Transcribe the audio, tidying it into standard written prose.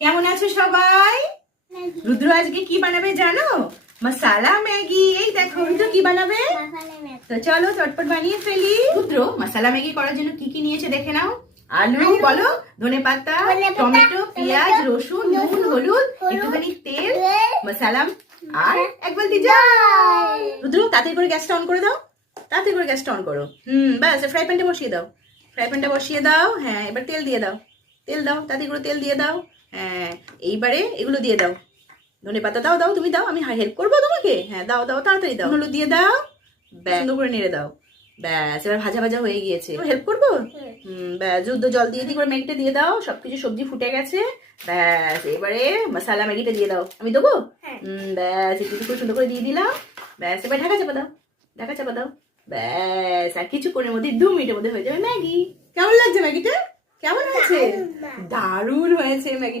কেমন আছো সবাই? রুদ্র আজকে কি বানাবে জানো? মশালা ম্যাগি। এই দেখো রুদ্র কি বানাবে, তো চলো চটপট বানিয়ে ফেলি। রুদ্র মশালা ম্যাগি করার জন্য কি কি নিয়েছে দেখে নাও। আলু বলো, ধনেপাতা, টমেটো, পেঁয়াজ, রসুন, নুন, হলুদ, একটুখানি তেল, মশালা আর এক বালতি জল। রুদ্র তাড়াতাড়ি করে গ্যাসটা অন করে দাও, তাড়াতাড়ি করে গ্যাসটা অন করো। ব্যাস ফ্রাই প্যানটা বসিয়ে দাও, ফ্রাই প্যানটা বসিয়ে দাও। হ্যাঁ এবার তেল দিয়ে দাও, তেল দাও, তাড়াতাড়ি করে তেল দিয়ে দাও। হ্যাঁ এইবারে এগুলো দিয়ে দাও, ধনেপাতা দাও, দাও তুমি দাও, আমি হেল্প করবো তোমাকে। হ্যাঁ দাও দাও তাড়াতাড়ি দাও, হলুদ দিয়ে দাও, ব্যাস সুন্দর করে নেড়ে দাও। ব্যাস এবার ভাজা ভাজা হয়ে গিয়েছে, হেল্প করবো। ব্যাস যুদ্ধ জল দিয়ে দিয়ে করে ম্যাগিটা দিয়ে দাও, সবকিছু সবজি ফুটে গেছে। ব্যাস এবারে মশালা ম্যাগিটা দিয়ে দাও, আমি দেবো। ব্যাস একটু করে সুন্দর করে দিয়ে দিলাম। ব্যাস এবার ঢাকা চাপা দাও, ঢাকা চাপা দাও। ব্যাস আর কিছুক্ষণের মধ্যে 2 মিনিটের মধ্যে হয়ে যাবে ম্যাগি। কেমন লাগছে ম্যাগিটা? কেমন হয়েছে? দারুণ হয়েছে ম্যাগি।